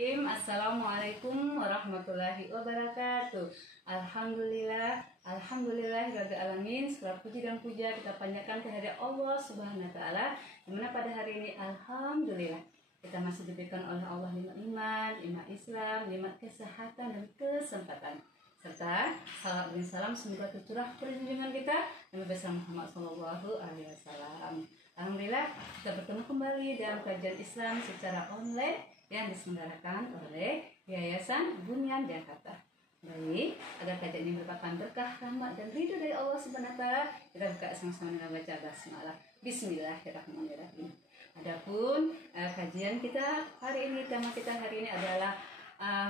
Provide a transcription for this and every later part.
Assalamualaikum warahmatullahi wabarakatuh. Alhamdulillah alamin. Segala puji dan puja kita panjatkan kehadirat Allah Subhanahu wa taala. Dimana pada hari ini alhamdulillah kita masih diberikan oleh Allah nikmat iman, nikmat Islam, nikmat kesehatan dan kesempatan. Serta salam dan salam semoga tercurah perlindungan kita Nabi besar Muhammad SAW. Alhamdulillah kita bertemu kembali dalam kajian Islam secara online yang diselenggarakan oleh Yayasan Bunyan Jakarta. Baik, agar kajian ini merupakan berkah, rahmat dan ridho dari Allah Subhanahu wa taala, kita buka sama-sama dengan baca basmalah. Bismillahirrahmanirrahim. Adapun kajian kita hari ini, tema kita hari ini adalah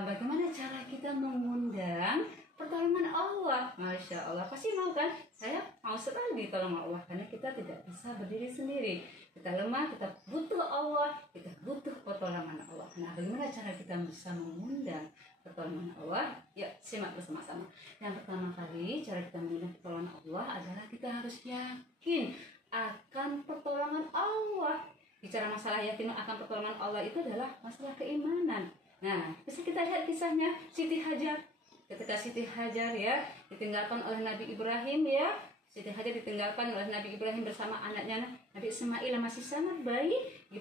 bagaimana cara kita mengundang pertolongan Allah. Masya Allah, pasti mau kan? Saya mau sekali ditolong Allah karena kita tidak bisa berdiri sendiri. Kita lemah, kita butuh Allah, kita butuh pertolongan Allah. Nah, bagaimana cara kita bisa mengundang pertolongan Allah? Ya, simak bersama-sama. Yang pertama kali, cara kita mengundang pertolongan Allah adalah kita harus yakin akan pertolongan Allah. Bicara masalah yakin akan pertolongan Allah itu adalah masalah keimanan. Nah, bisa kita lihat kisahnya Siti Hajar. Ketika Siti Hajar ya ditinggalkan oleh Nabi Ibrahim ya, Siti Hajar ditinggalkan oleh Nabi Ibrahim bersama anaknya Nabi Ismail yang masih sangat bayi di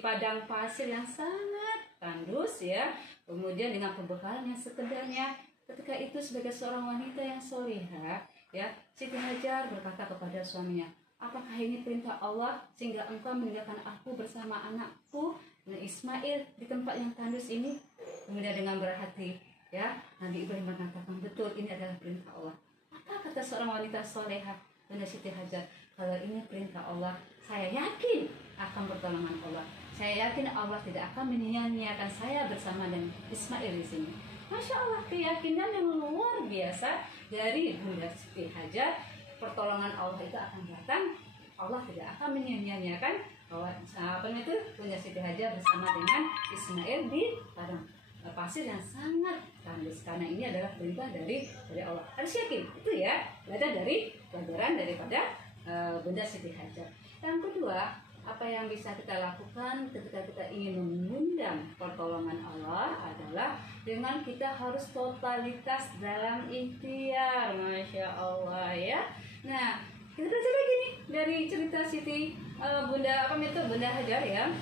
padang pasir yang sangat tandus ya. Kemudian dengan pembekalan yang sekedarnya. Ketika itu sebagai seorang wanita yang solihah ya, Siti Hajar berkata kepada suaminya, apakah ini perintah Allah sehingga engkau meninggalkan aku bersama anakku Ismail di tempat yang tandus ini? Kemudian dengan berhati ya, Nabi Ibrahim mengatakan betul ini adalah perintah Allah. Apa kata seorang wanita soleha Bunda Siti Hajar? Kalau ini perintah Allah, saya yakin akan pertolongan Allah. Saya yakin Allah tidak akan menyia-nyiakan saya bersama dengan Ismail di sini. Masya Allah, keyakinan yang luar biasa dari Bunda Siti Hajar. Pertolongan Allah itu akan datang. Allah tidak akan menyia-nyiakan bahwa Bunda Siti Hajar bersama dengan Ismail di padang pasir yang sangat tandus, karena ini adalah perintah dari Allah. Harus yakin itu ya, belajar dari pelajaran daripada Bunda Siti Hajar. Yang kedua, apa yang bisa kita lakukan ketika kita ingin mengundang pertolongan Allah adalah dengan kita harus totalitas dalam ikhtiar. Masya Allah ya. Nah, kita belajar lagi nih dari cerita Bunda Hajar ya.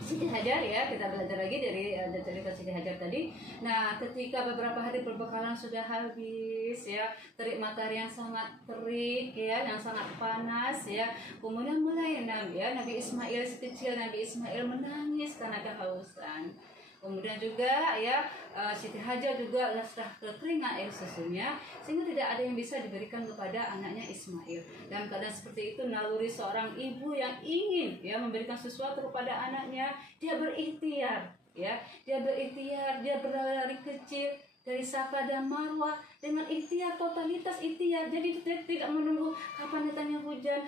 Siti Hajar ya, kita belajar lagi dari cerita Siti Hajar tadi. Nah, ketika beberapa hari perbekalan sudah habis ya, terik matahari yang sangat terik ya, yang sangat panas ya. Kemudian mulai Nabi Ismail, si kecil Nabi Ismail menangis karena kehausan. Kemudian juga ya Siti Hajar juga sudah kekeringan air susunya sehingga tidak ada yang bisa diberikan kepada anaknya Ismail. Dalam keadaan seperti itu, naluri seorang ibu yang ingin ya memberikan sesuatu kepada anaknya, dia berikhtiar ya, dia berlari kecil dari Safa dan Marwah dengan ikhtiar, totalitas ikhtiar. Jadi dia tidak menunggu kapan datangnya hujan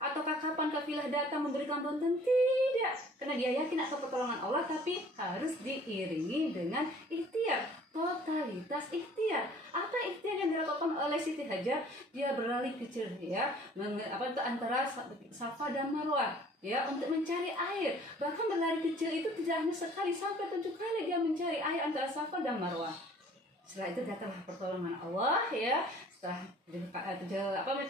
ataukah kapan kafilah datang memberikan bantuan, tidak, karena dia yakin akan pertolongan Allah, tapi harus diiringi dengan ikhtiar, totalitas ikhtiar. Apa ikhtiar yang dilakukan oleh Siti Hajar? Dia berlari kecil ya, antara Safa dan Marwah ya, untuk mencari air. Bahkan berlari kecil itu tidak hanya sekali, sampai 7 kali dia mencari air antara Safa dan Marwah. Setelah itu datanglah pertolongan Allah ya. Setelah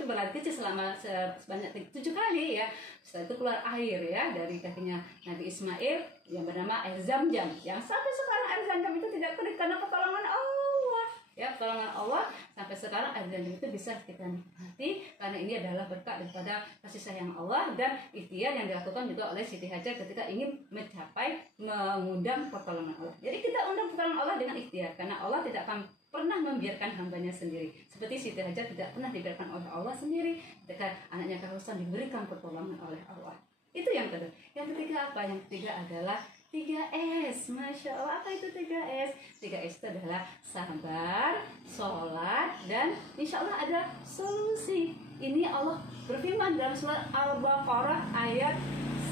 berlari kecil selama sebanyak 7 kali ya. Setelah itu keluar air ya dari kakinya Nabi Ismail yang bernama air Zam-Zam, yang sampai sekarang air Zam-Zam itu tidak kering karena pertolongan Allah ya. Pertolongan Allah sampai sekarang air Zam-Zam itu bisa kita nikmati karena ini adalah berkat daripada kasih sayang Allah dan ikhtiar yang dilakukan juga oleh Siti Hajar ketika ingin mengundang pertolongan Allah. Jadi kita undang pertolongan Allah dengan ikhtiar, karena Allah tidak akan pernah membiarkan hambanya sendiri. Seperti Siti Hajar tidak pernah dibiarkan oleh Allah sendiri ketika anaknya kehausan, diberikan pertolongan oleh Allah. Itu yang kedua. Yang ketiga apa? Yang ketiga adalah 3S. Masya Allah, apa itu 3S? 3S itu adalah sabar, sholat, dan insya Allah ada solusi. Ini Allah berfirman dalam surat Al-Baqarah ayat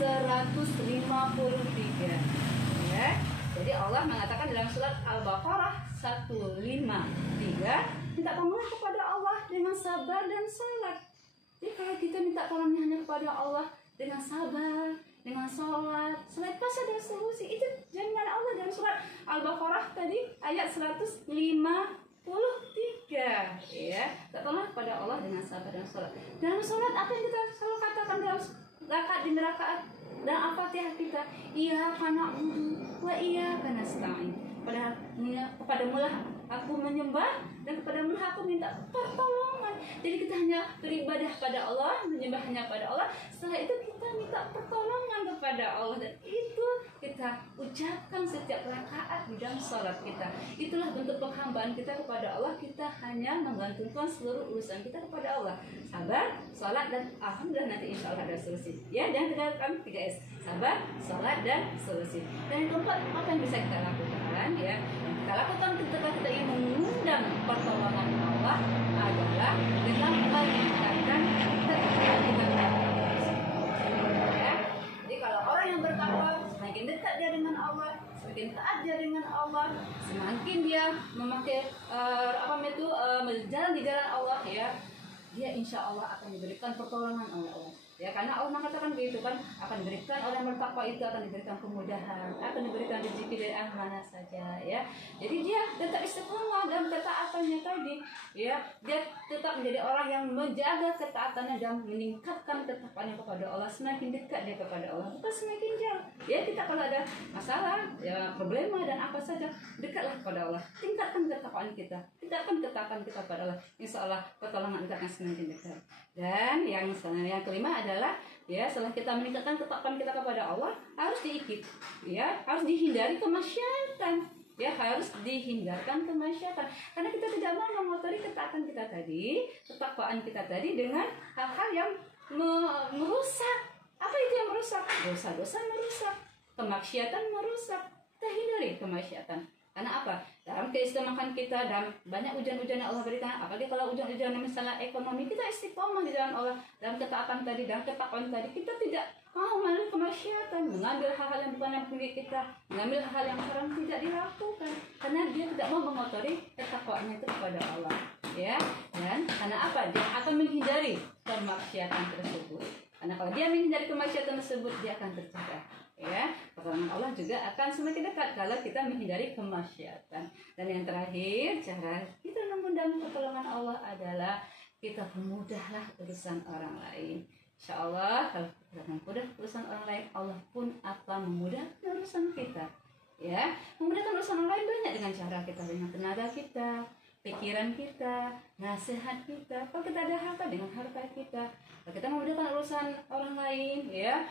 153 ya. Jadi Allah mengatakan dalam surat Al-Baqarah 153, minta tolonglah kepada Allah dengan sabar dan sholat. Jadi kalau kita minta tolongnya hanya kepada Allah dengan sabar, dengan sholat, pasti ada solusi. Itu jaminan Allah. ayat 153 ya. Katakanlah kepada Allah dengan sabar dan sholat. Dalam sholat apa yang kita selalu katakan dalam rakaat demi rakaat dan Al-Fatihah kita? Iyyaka na'budu wa iyyaka nasta'in. Kepadamu lah aku menyembah dan kepadamu lah aku minta pertolongan. Jadi kita hanya beribadah pada Allah, menyembahnya pada Allah. Setelah itu kita minta pertolongan kepada Allah, dan itu kita ucapkan setiap rakaat di dalam sholat kita. Itulah bentuk penghambaan kita kepada Allah. Kita hanya menggantungkan seluruh urusan kita kepada Allah. Sabar, sholat, dan alhamdulillah nanti insya Allah ada solusi. Ya, jangan tinggalkan 3S. Sabar, sholat, dan solusi. Dan yang keempat, apa yang bisa kita lakukan? Ya, yang kita lakukan ketika kita ingin mengundang pertolongan Allah adalah dengan meningkatkan ketakwaan kita kepada Allah. Ya, jadi kalau orang yang bertakwa, semakin dekat dia dengan Allah, semakin taat dia dengan Allah, semakin dia memakai berjalan di jalan Allah, ya, dia insya Allah akan diberikan pertolongan oleh Allah. Ya, karena Allah mengatakan begitu kan, akan diberikan orang yang bertakwa itu akan diberikan kemudahan, akan diberikan rezeki dari arah mana saja, ya. Jadi dia tetap istiqomah dalam ketaatannya tadi, ya. Dia tetap menjadi orang yang menjaga ketaatannya dan meningkatkan ketakwaan kepada Allah. Semakin dekat dia kepada Allah, bukan semakin jauh. Ya, kita kalau ada masalah, ya, problema dan apa saja, dekatlah kepada Allah. Tingkatkan ketakwaan kita, tingkatkan ketaatan kita kepada Allah. Insya Allah pertolongan kita akan semakin dekat. Dan yang kelima adalah, ya, setelah kita meningkatkan ketakwaan kita kepada Allah, harus diikut, ya, harus dihindari kemaksiatan, ya, harus dihindarkan kemaksiatan, karena kita tidak mau mengotori ketaatan kita tadi, ketakwaan kita tadi dengan hal-hal yang merusak. Apa itu yang merusak? Dosa-dosa merusak, kemaksiatan merusak. Kita hindari kemaksiatan. Karena apa? Dalam keistimewaankan kita, dalam banyak ujian-ujian yang Allah berikan, apalagi kalau ujian-ujian misalnya ekonomi, kita istiqomah di jalan Allah, dalam ketaatan tadi, dalam ketakwaan tadi, kita tidak mau melalui kemaksiatan, mengambil hal-hal yang bukan yang milik kita, mengambil hal yang haram, tidak dilakukan, karena dia tidak mau mengotori ketakwaannya itu kepada Allah, ya. Dan karena apa? Dia akan menghindari kemaksiatan tersebut. Karena kalau dia menghindari kemaksiatan tersebut, dia akan tercegah. Ya, pertolongan Allah juga akan semakin dekat kalau kita menghindari kemaksiatan. Dan yang terakhir, cara kita mengundang pertolongan Allah adalah kita memudahlah urusan orang lain. Insya Allah kalau kita mempermudah urusan orang lain, Allah pun akan memudahkan urusan kita. Ya, memudahkan urusan orang lain banyak dengan cara kita, dengan tenaga kita, pikiran kita, nasihat kita. Kalau kita ada harta, dengan harta kita. Kalau kita memudahkan urusan orang lain, ya,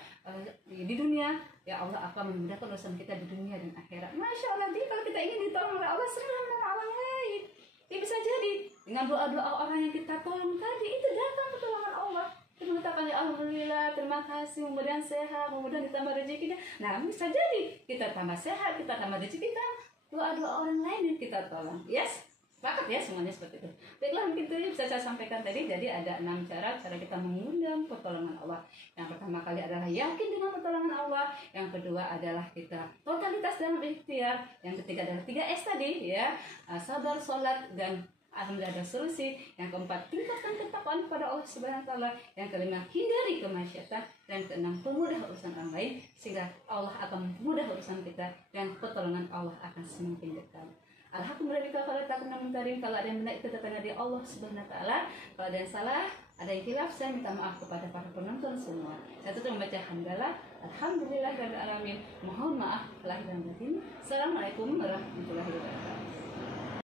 di dunia, ya Allah akan memudahkan urusan kita di dunia dan akhirat. Masya Allah, jadi kalau kita ingin ditolong oleh Allah, serahlah menolong orang lain. Ya, bisa jadi dengan doa-doa orang yang kita tolong tadi, itu datang pertolongan Allah. Kita mengatakan, ya alhamdulillah, terima kasih, mudah-mudahan sehat, mudah-mudahan ditambah rezekinya. Nah, bisa jadi kita tambah sehat, kita tambah rezeki, kita doa-doa orang lain yang kita tolong. Yes? Sepakat ya semuanya seperti itu. Baiklah, mungkin itu bisa saya sampaikan tadi. Jadi ada 6 cara kita mengundang pertolongan Allah. Yang pertama kali adalah yakin dengan pertolongan Allah. Yang kedua adalah kita totalitas dalam ikhtiar. Yang ketiga adalah 3S tadi, ya, sabar, sholat, dan alhamdulillah ada solusi. Yang keempat, tingkatkan ketakwaan kepada Allah Subhanahu wa taala. Yang kelima, hindari kemaksiatan. Dan keenam, pemudah urusan orang lain, sehingga Allah akan mempermudah urusan kita dan pertolongan Allah akan semakin dekat. Alhamdulillah, kalau tak pernah mentarim, kalau ada yang benar itu datangnya dari Allah Subhanahu wa taala. Kalau ada yang salah, ada yang khilaf, saya minta maaf kepada para penonton semua. Saya tutup membaca hamdalah, alhamdulillah rabbil alamin. Mohon maaf lahir dan batin. Assalamualaikum warahmatullahi wabarakatuh.